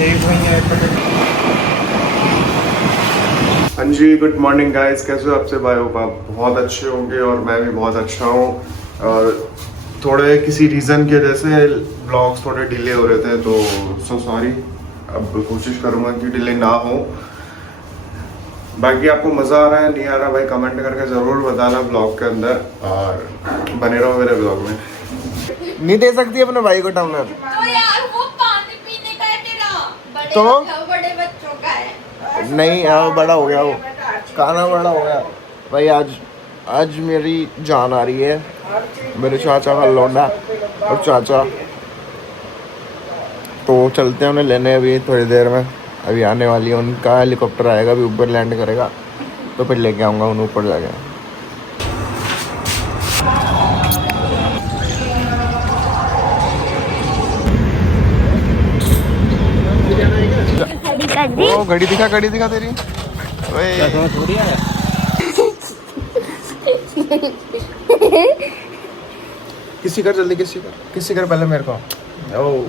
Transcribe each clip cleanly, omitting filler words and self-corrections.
हाँ जी, good morning guys, कैसे हो आप सब? आई होप आप बहुत अच्छे होंगे और मैं भी बहुत अच्छा हूँ। और थोड़े किसी रीज़न की वजह से ब्लॉग्स थोड़े डिले हो रहे थे, तो सो सॉरी। अब कोशिश करूँगा कि डिले ना हो। बाकी आपको मज़ा आ रहा है नहीं आ रहा भाई, कमेंट करके ज़रूर बताना ब्लॉग के अंदर, और बने रहो मेरे ब्लॉग में। नहीं दे सकती अपने भाई को टम्बलर तो यार वो पानी पीने का है तेरा, तो बड़े बच्चों का है। नहीं, बड़ा हो गया वो, खाना बड़ा हो गया भाई। आज मेरी जान आ रही है, मेरे चाचा का लौंडा और चाचा। तो चलते हैं उन्हें लेने अभी थोड़ी देर में, अभी आने वाली है उनका हेलीकॉप्टर आएगा, अभी ऊपर लैंड करेगा तो फिर लेके आऊँगा उन्हें ऊपर जाके। ओ घड़ी दिखा तेरी। किसी कर जल्दी, किसी कर पहले मेरे को। ओ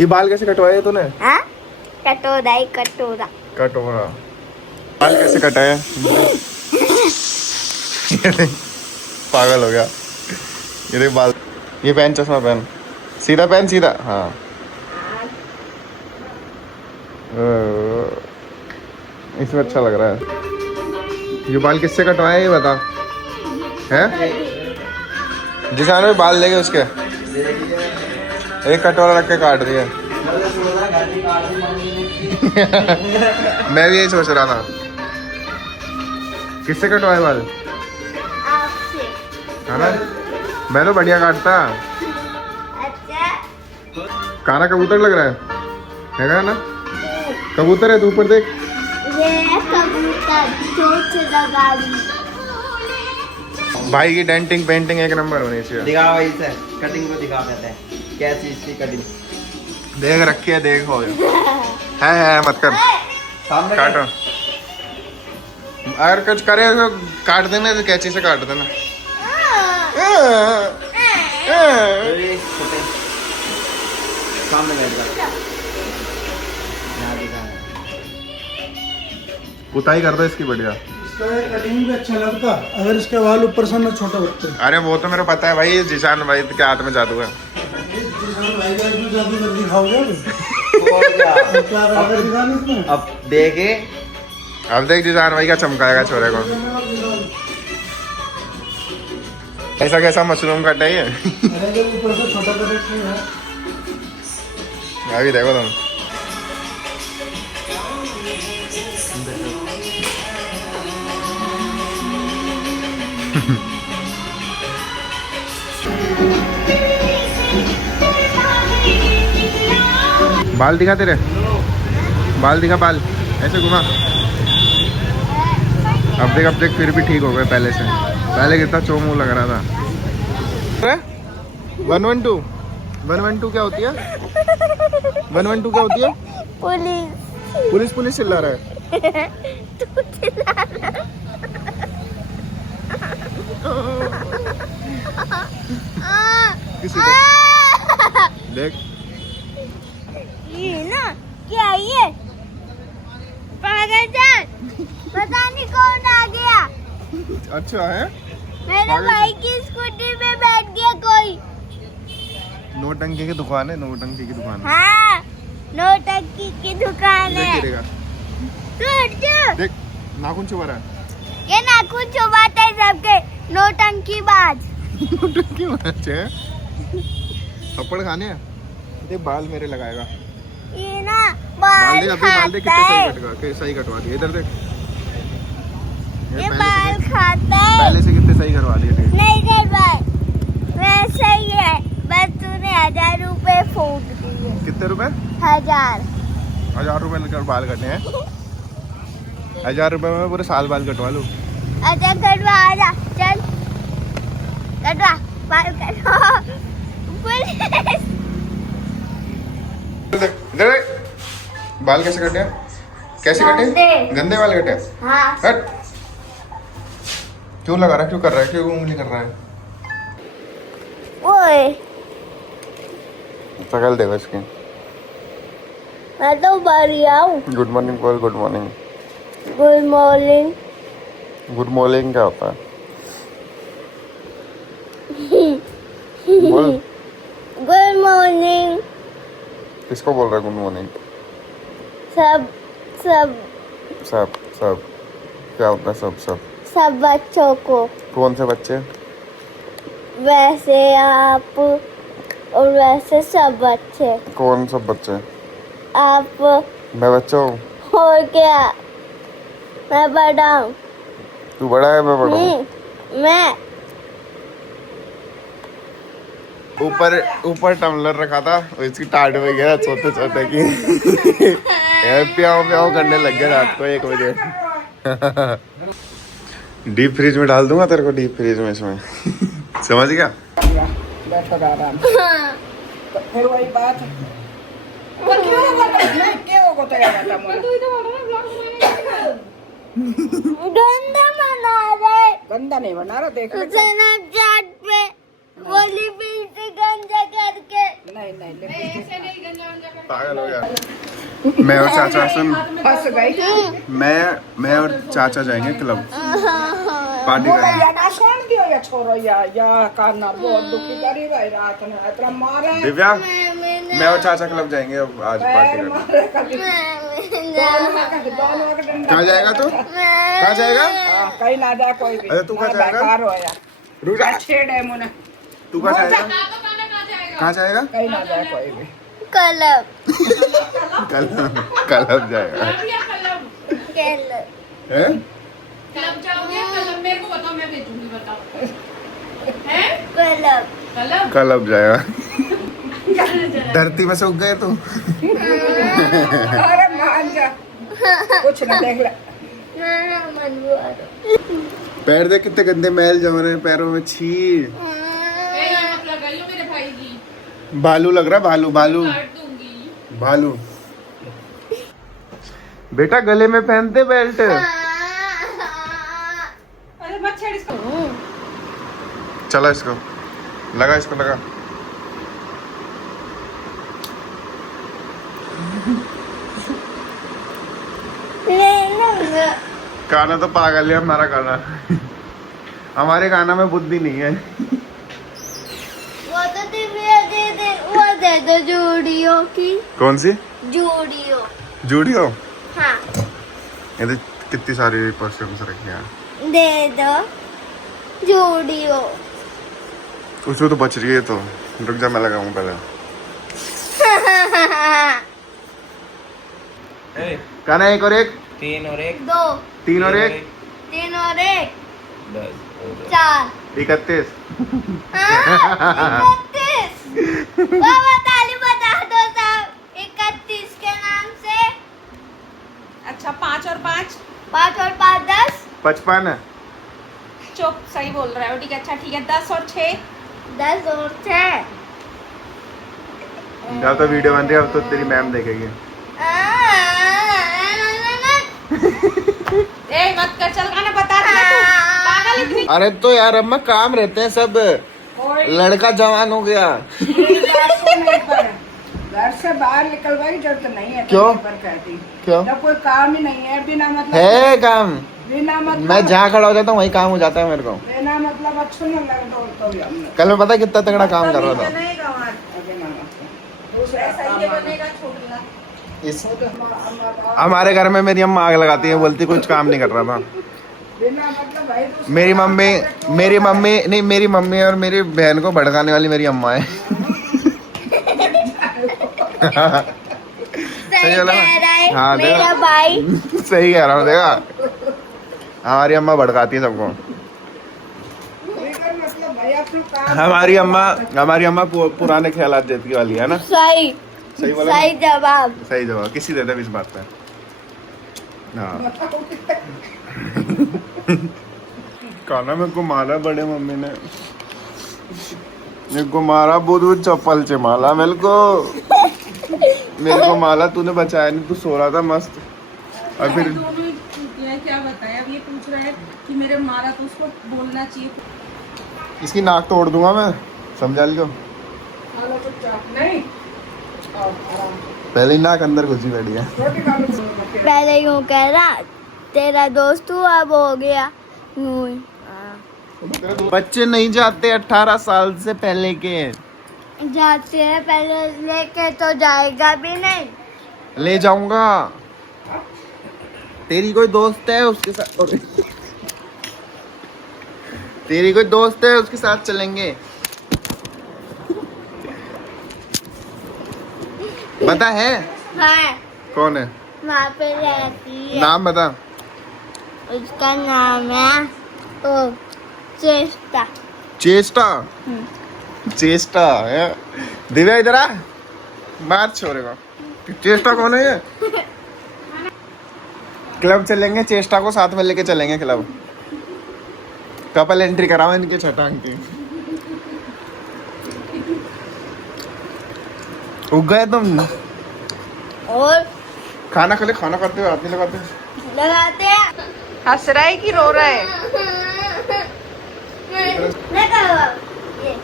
ये बाल कैसे कटवाए तूने? हाँ? कटोरा बाल कैसे कटाए? पागल हो गया। ये देख बाल, ये पहन चश्मा पहन, सीधा पहन, सीधा। हाँ इसमें अच्छा लग रहा है। ये बाल किससे कटवाए ये बता। है जिसान में बाल लेके उसके एक कटोरा रख के काट दिया। मैं भी यही सोच रहा था, किससे कटवाए बाल? आपसे। है ना, मैं तो बढ़िया काटता। अच्छा काना कबूतर लग रहा है ना? कबूतर है, तू ऊपर देख। ये कबूतर चोंच लगा दी। भाई की डेंटिंग पेंटिंग एक नंबर होनी चाहिए। दिखा भाई से कटिंग को दिखा देते हैं कैसी इसकी कटिंग। देख रखी है, देख हो है मत कर, सामने काटो। अगर कुछ करे तो काट देना, तो कैंची से काट देना। सामने बैठ जा। यहाँ दिखा है। उताई कर दो इसकी बढ़िया। इसका कटिंग भी अच्छा लगता अगर इसके बाल ऊपर से ना छोटे होते। अरे वो तो मेरे को पता है भाई, जिशान भाई के हाथ में जादू है। भाई का इसमें जादू कर दिखाओगे और क्या? अब क्या कर दिखाना इसमें? अब देखे अब देख जिशान भाई का चमकाएगा छोरे को। ऐसा कैसा मशरूम कट है ये? अरे जब ऊपर से छोटा करेक्ट नहीं है। अभी देखो तुम। बाल दिखा तेरे, बाल दिखा, बाल ऐसे घुमा। अब देख फिर भी ठीक हो गए पहले से। पहले कितना चोमू लग रहा था। 112 क्या होती है? 112 क्या होती है? पुलिस चिल्ला रहा है। तू चिल्ला रहा। किसी का देख, ये ना क्या ये पागल जान, पता नहीं कौन आ गया। अच्छा है। मेरे भाई की स्कूटी पे बैठ गया कोई। नोटंकी की दुकान है, नोटंकी की दुकान है। हाँ नोटंकी की दुकान देख है। गिरेगा। देख नाखून चुभा रहा है। ये नाखून चुभाते हैं सबके नोटंकी बाज। नोटंकी बाज है। थप्पड़ खाने हैं। देख बाल मेरे लगाएगा। ये ना बाल बाल देख, अभी बाल देख खाता कितने है। सही कटवा दिए। इधर देख, ये बाल खाता है। पहले से कितने सही करवा दिए थे। नहीं करवाए, वैसे ही है, बस तूने 1000 रुपए फूक दिए। कितने रुपए? 1000 रुपए लेकर बाल कटे हैं। 1000 रुपए में पूरे साल बाल कटवा लूं। अच्छा कटवा, आजा चल कटवा, बाल कटवा। पुलिस इधर देख, बाल कैसे कटे हैं? कैसे कटे? गंदे बाल कटे हैं। हाँ हट, क्यों लगा रहा है, क्यों कर रहा है, क्यों उंगली कर रहा है? ओए शकल देखो इसकी। मैं तो बढ़िया हूँ। गुड मॉर्निंग बोल, good morning. Good morning. Good morning क्या होता है? बोल। Good morning. किसको बोल रहा है गुड मॉर्निंग? सब सब सब सब क्या होता है? सब सब सब बच्चों को। कौन से बच्चे? वैसे आप और वैसे सब बच्चे। कौन सब बच्चे? आप मैं बच्चा हूँ? और क्या? मैं बड़ा हूँ। तू बड़ा है, मैं बड़ा हूँ? मैं ऊपर ऊपर टम्बलर रखा था और इसकी टाट में गया सोते सोते की प्याओ प्याओ करने लग गया रात को 1 बजे। डीप फ्रीज में डाल दूंगा तेरे को, डीप फ्रीज में इसमें। समझ गया? बैठो आराम से। तो फिर वही बात पर क्यों को तैयार रहता गंदा बना रहे। गंदा नहीं बना रहा, देख स्नैपचैट पे बोली भी गंदा करके। नहीं पागल हो गया। मैं और चाचा सुन, फंस गई। मैं और चाचा जाएंगे क्लब पार्टी बोला करेंगे। या ना सुन दियो या छोड़ो या काना बहुत दुखी करी भाई रात में इतना मारा है। दिव्या, मैं और चाचा क्लब जाएंगे अब आज पार्टी पैर करने। मारे कभी दोनों का डंडा। कहाँ जाएगा तू? कहाँ जाएगा? हाँ, कहीं ना जा कोई भी। अरे तू कहाँ ना जाएगा? बेकार हो यार। रुक जा। छेड़ है मुने। तू कहाँ जाएगा? कहाँ जाएगा? कहीं ना जाए कोई भी। क्लब क्लब जाएगा हैं? क्लब जाओगे? क्लब मेरे को बताओ, मैं भेजूंगी, बताओ। हैं? क्लब क्लब जाएगा। धरती में सूख गए तू। अरे मान जा कुछ ना देख ले। पैर देख कितने गंदे मैल जम रहे हैं पैरों में। छी, मत लगाइयो मेरे भाई की, भालू लग रहा है, भालू भालू काट दूंगी। भालू। बेटा गले में पहनते बेल्ट। अरे मत छेड़ इसको। चला इसको लगा, इसको लगा। गाना तो पागल है हमारा गाना। हमारे गाना में बुद्धि नहीं है। वो तो दिव्या दे वो दे दो जूडियो की। कौन सी जूडियो? जूडियो? हाँ ये तो कितनी सारी परफ्यूम्स रखी हैं। दे दो जूडियो। उसमें तो बच रही है, तो रुक जा मैं लगाऊं पहले। गाना एक और एक, 3 और 1 दो 3 और 1 3 और 1 10 4 31। 31। बाबा ताली बता दो सब 31 के नाम से। अच्छा 5 और 5 5 और 5 10। 55 है। चुप, सही बोल रहा है। ठीक है, अच्छा ठीक है। 10 और 6 10 और 6। जब तो वीडियो बन रही है अब तो तेरी मैम देखेगी। ए मत कर, चल गाना बता दे तू। पागल इतनी। अरे तो यार अम्मा काम रहते हैं सब, लड़का जवान हो गया। घर से बाहर निकल भाई जरूरत नहीं है। क्यों? पर कहती क्यों? जब कोई काम ही नहीं है बिना मतलब है काम। बिना मतलब मैं जहाँ खड़ा हो जाता हूँ वही काम हो जाता है मेरे को। बिना मतलब अच्छा नहीं लगता तो भी हमने कल मैं पता कितना तगड़ा काम कर रहा था। बिना मतलब दूसरा सही बनेगा छोड़ना। इस हमारे घर में मेरी अम्मा आग लगाती है, बोलती कुछ काम नहीं कर रहा था। बिना मतलब भाई दूसरा मेरी मम्मी नहीं, मेरी मम्मी और मेरी बहन को भड़काने वाली मेरी अम्मा है। सही बोला ना? कह रहा है हाँ, मेरा देखा? भाई। सही कह रहा हूँ, देखा हमारी अम्मा भड़काती है सबको। मतलब भाई अपना काम हमारी अम्मा पुराने ख्यालात देती वाली है ना। सही सही बोला ना? सही जवाब। सही जवाब किसी देता है इस बात पे। हाँ खाना मेरे को मारा बड़े मम्मी ने, मेरे को मारा बहुत चप्पल से माला मेरे को माला। तूने बचाया नहीं, तू सो रहा था मस्त। और फिर दोनों ही चूतिया है, क्या बताया। अब ये पूछ रहा है कि मेरे मारा तो उसको बोलना चाहिए। इसकी नाक तोड़ दूंगा मैं, समझा लियो। नहीं पहले ही नाक अंदर घुसी बैठी है। रोटी खा लो। पहले यूं कह रहा तेरा दोस्त हुआ अब हो गया यूं ही। बच्चे नहीं जाते 18 साल से पहले के। जाते हैं पहले लेके तो जाएगा भी नहीं। ले जाऊंगा। तेरी कोई दोस्त है उसके साथ तेरी कोई दोस्त है उसके साथ चलेंगे। बता है हाँ कौन है? वहाँ पे रहती है। नाम बता। उसका नाम है ओ चेष्टा। चेष्टा। चेष्टा है। दिव्या इधर आ, मार छोड़ेगा। चेष्टा कौन है ये? क्लब चलेंगे, चेष्टा को साथ में लेके चलेंगे क्लब। कपल एंट्री कराओ इनके छटांग की। उग गए तुम। और खाना खा ले, खाना खाते हुए हाथ नहीं लगाते। लगाते हैं। हंस रहा है कि रो रहा है? लगाओ ये।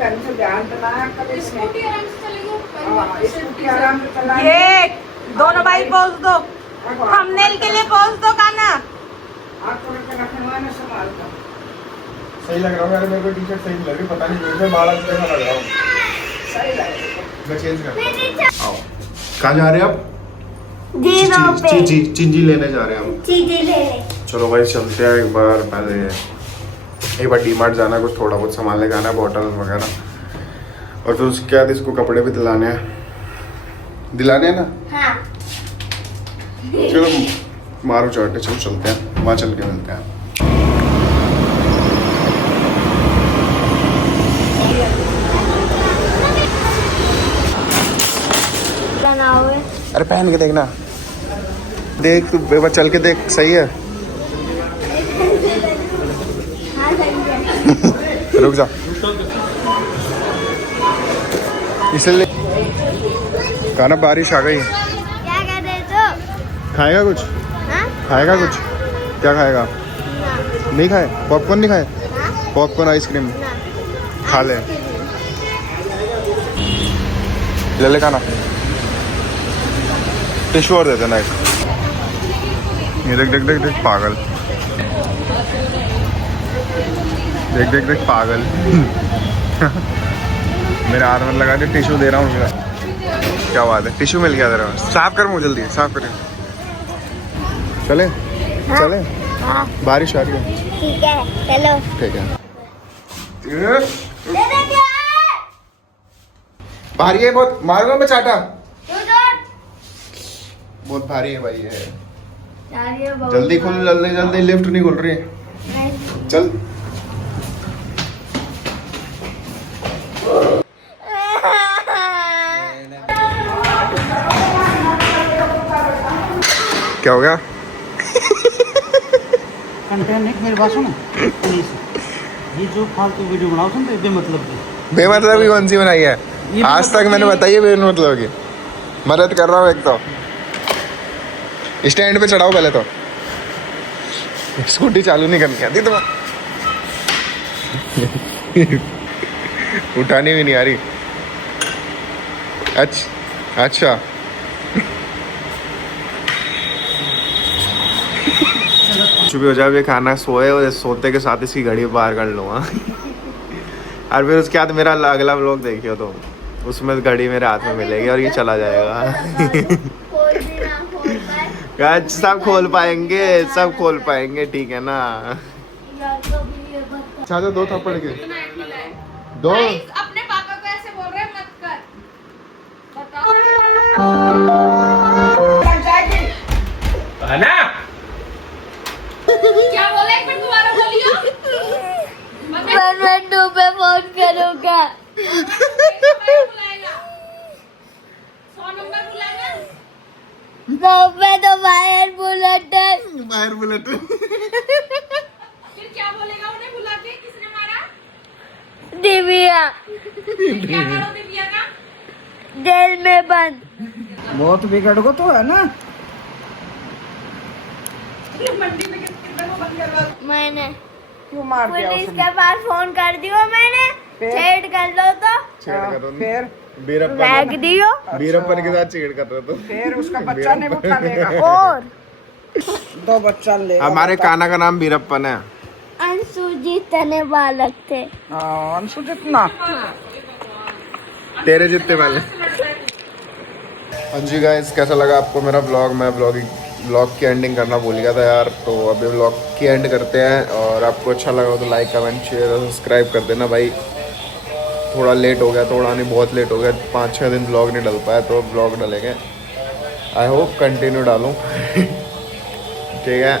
ढंग से ध्यान देना कभी इसमें। स्कूटी आराम से चलेगी। हाँ, स्कूटी आराम से चला। ये दोनों भाई पोज दो, थंबनेल के लिए पोज दो काना। हाथ पकड़ के रखने वाला संभाल कर। सही लग रहा है यार, मेरे को टी-शर्ट सही लग रही, पता नहीं क्यों मैं बाल जैसा लग रहा हूँ। सही लगेगा। मैं चेंज करता हूँ। आओ। कहाँ जा रहे हैं आप? जीरो पे चिंजी लेने जा रहे हैं हम। चीजें ले ले। चलो भाई चलते हैं। एक बार डीमार्ट जाना है, कुछ थोड़ा बहुत सामान लेके आना है, बॉटल वगैरह, और फिर उसके बाद इसको कपड़े भी दिलाने हैं ना। हाँ चलो मारो चाटे, चलो चलते हैं, वहाँ चल के मिलते हैं। बनाओ। अरे पहन के देखना, देख तू एक बार चल के देख, सही है। हाँ सही है। रुक जा, इसलिए खाना बारिश आ गई। क्या कर रहे तो? खाएगा कुछ? हाँ? खाएगा कुछ? क्या खाएगा? ना, नहीं खाए? पॉपकॉर्न नहीं खाए? हाँ? पॉपकॉर्न आइसक्रीम ना। खा ले। ले ले खाना। टिश्यू और दे देना एक। ये देख देख देख देख पागल, देख देख देख पागल। मेरे हाथ में लगा के टिश्यू दे रहा हूँ। क्या बात है, टिश्यू मिल गया तेरा। साफ कर मुँह जल्दी, साफ करें। चले चले, हाँ बारिश आ रही है। ठीक है चलो। ठीक है। दे दे क्या? भारी है बहुत, मारूंगा मैं चाटा। तू जोड़। बहुत भारी है भाई ये। यार ये बहुत जल्दी खुल, जल्दी जल्दी, लिफ्ट नहीं खुल रही। नहीं। चल। क्या हो गया? कंटेंट है मेरे पास सुनो प्लीज। ये जो फालतू वीडियो बनाओ सुन तो बेमतलब की। बेमतलब की कौन सी बनाई है? आज तक मैंने बताई है बेमतलब की। मदद कर रहा हूँ। एक तो स्टैंड पे चढ़ाओ पहले तो। स्कूटी चालू नहीं करनी आती तुम्हें? उठानी भी नहीं आ रही। अच्छा कुछ भी हो जाए, खाना सोए और सोते के साथ इसकी घड़ी बाहर कर लूँगा। और फिर उसके बाद मेरा अगला व्लॉग देखियो तो उसमें घड़ी मेरे हाथ में मिलेगी और ये चला जाएगा। खोल भी ना खोल पाए। आज सब खोल पाएंगे, सब खोल पाएंगे, ठीक है ना? यार कभी ये बता। चाचा दो थप्पड़ के इतना एक मिला है। दो। Guys, अपने पापा को ऐसे बोल रहे हैं मत कर। बताओ। क्या बोला, एक मिनट दोबारा बोलियो। मैं टू पे फोन करूँगा। बुलाएगा 100 नंबर बुलाएगा। तो मैं तो बाहर बुलेट है। बाहर बुलेट। फिर क्या बोलेगा उन्हें बुला के, किसने मारा? दिव्या क्या करो दिव्या का? जेल में बंद। बहुत बिगड़ गो तो है ना। मंडी में कितने को बंद करवा? मैंने क्यों मार दिया पुलिस उसने? के पास फोन कर दियो मैंने, फिर? छेड़ कर लो तो फिर रैग दियो। बीरप्पन के साथ चीड़ कर रहे तो फिर उसका बच्चा नहीं उठा लेगा। और 2 बच्चा ले हमारे काना का नाम बीरप्पन है। अंशु जी तने बालक थे। हाँ, अंशु जितना तेरे जितने वाले। हाँ जी गाइस, कैसा लगा आपको मेरा ब्लॉग? मैं ब्लॉग की एंडिंग करना भूल गया था यार, तो अभी ब्लॉग की एंड करते हैं। और आपको अच्छा लगा हो तो लाइक कमेंट शेयर और सब्सक्राइब कर देना भाई। थोड़ा लेट हो गया, थोड़ा नहीं बहुत लेट हो गया, 5-6 दिन ब्लॉग नहीं डल पाया, तो ब्लॉग डलेंगे। आई होप कंटिन्यू डालूँ। ठीक है।